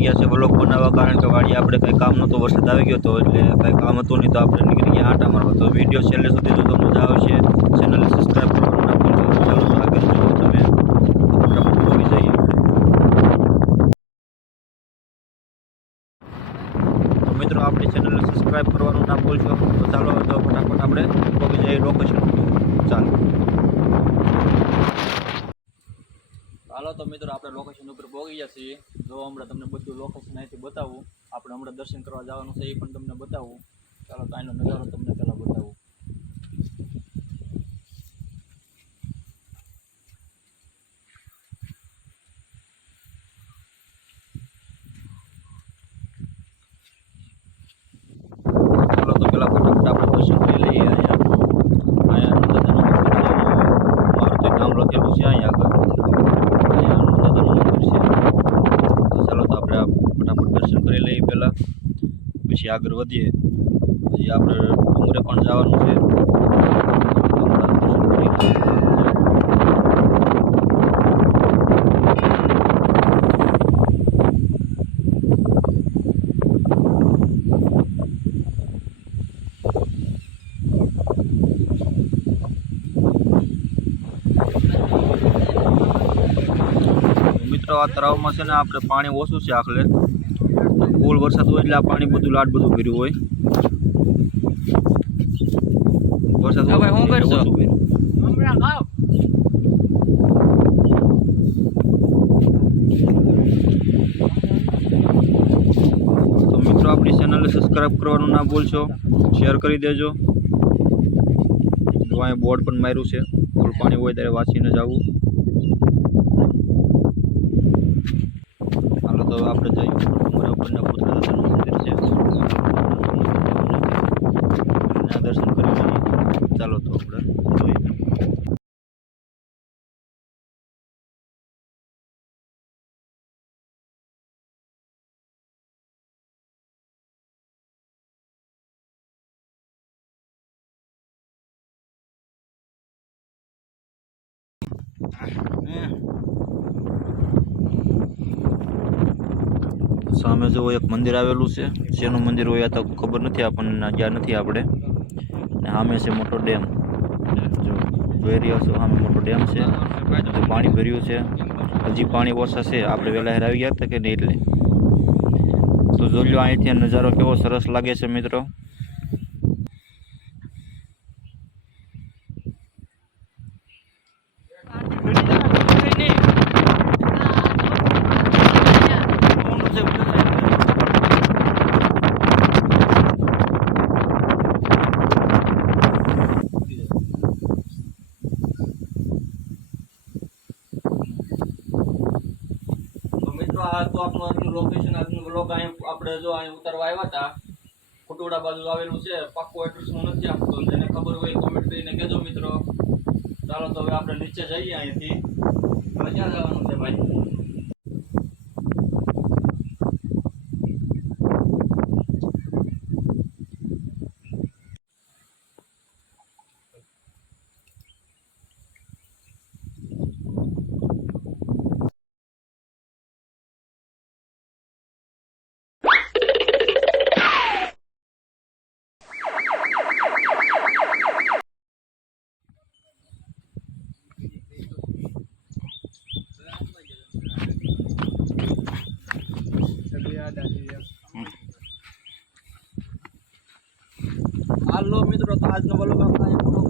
આવી ગયા છે બ્લોક બનાવવા કારણ કે વાડી આપણે કંઈ કામ નહોતો, વરસાદ આવી ગયો હતો એટલે કંઈ કામ હતું નહીં તો આપણે નીકળી ગયા આટા મારવા. તો વીડિયો છેલ્લે સુધી જો તમને મજા આવશે. ચેનલને સબસ્ક્રાઈબ કરવાનું ના ચાલો, આગળ જુઓ તમે. તો મિત્રો, આપણી ચેનલને સબસ્ક્રાઈબ કરવાનું ના ભૂલશો. તો ચાલો તો ફટાફટ આપણે પહોંચી જઈએ. લોકેશન ચાલો હાલો તો મિત્રો આપણે લોકેશન ઉપર પહોંચી ગયા છીએ. જો હમણાં તમને બધું લોકેશન અહીંથી બતાવું. આપણે હમણાં દર્શન કરવા જવાનું છે એ પણ તમને બતાવું. ચાલો તો આનો નજારો તમને પહેલાં બતાવું ચાલો તો પેલા ફટાફટ આપણે દર્શન કરી લઈએ અહીંયા અહીંયા નંદનનું મંદિર છે. મારું તો નામ લખેલું છે અહીંયા આગળ અહીંયા નંદનનું મંદિર છે તો ચાલો તો આપણે આ ફટાફટ દર્શન કરી લઈએ પહેલાં. પછી આગળ વધીએ. પછી આપણે ડુંગરે પણ જવાનું છે. મિત્રો, આ તળાવમાં છે ને આપણે પાણી ઓછું છે આખલે ફૂલ વરસાદ હોય એટલે આ પાણી બધું લાટ બધું ભર્યું હોય. વરસાદ હવે શું કરશો? હમણાં ખાવ તો મિત્રો આપણી ચેનલને સબસ્ક્રાઈબ કરવાનું ના ભૂલશો શેર કરી દેજો. જો અહીંયા બોર્ડ પણ માર્યું છે ફૂલ પાણી હોય ત્યારે વાંચીને જવું હાલો તો આપણે જઈએ. ઉપરના ભૂતરા મંદિર છે. દર્શન કરી ચાલો તો આપણે જોઈએ. સામે જો એક મંદિર આવેલું છે. શેનું મંદિર હોય તો ખબર નથી, આપણને જ્યાં નથી આપણે. ને સામે છે મોટો ડેમ. જો જોઈ રહ્યો છો, સામે મોટો ડેમ છે. પાણી ભર્યું છે. હજી પાણી ઓછા છે. આપણે વહેલા હેર આવી ગયા હતા કે નહીં એટલે. તો જોઈ લો અહીંથી નજારો કેવો સરસ લાગે છે મિત્રો. મિત્રો આ તો આપણું આજનું લોકેશન આજનું બ્લોગ અહીં આપણે જો અહીં ઉતારવા આવ્યા હતા ખોટોડા બાજુ આવેલું છે, પાક્કું એડ્રેસ હું નથી આપતો, જેને ખબર હોય કોમેન્ટ કરીને કહેજો મિત્રો. ચાલો તો હવે આપણે નીચે જઈએ અહીંથી હવે ક્યાં જવાનું છે ભાઈ હાલો મિત્રો તો આજનો બોલો આપણે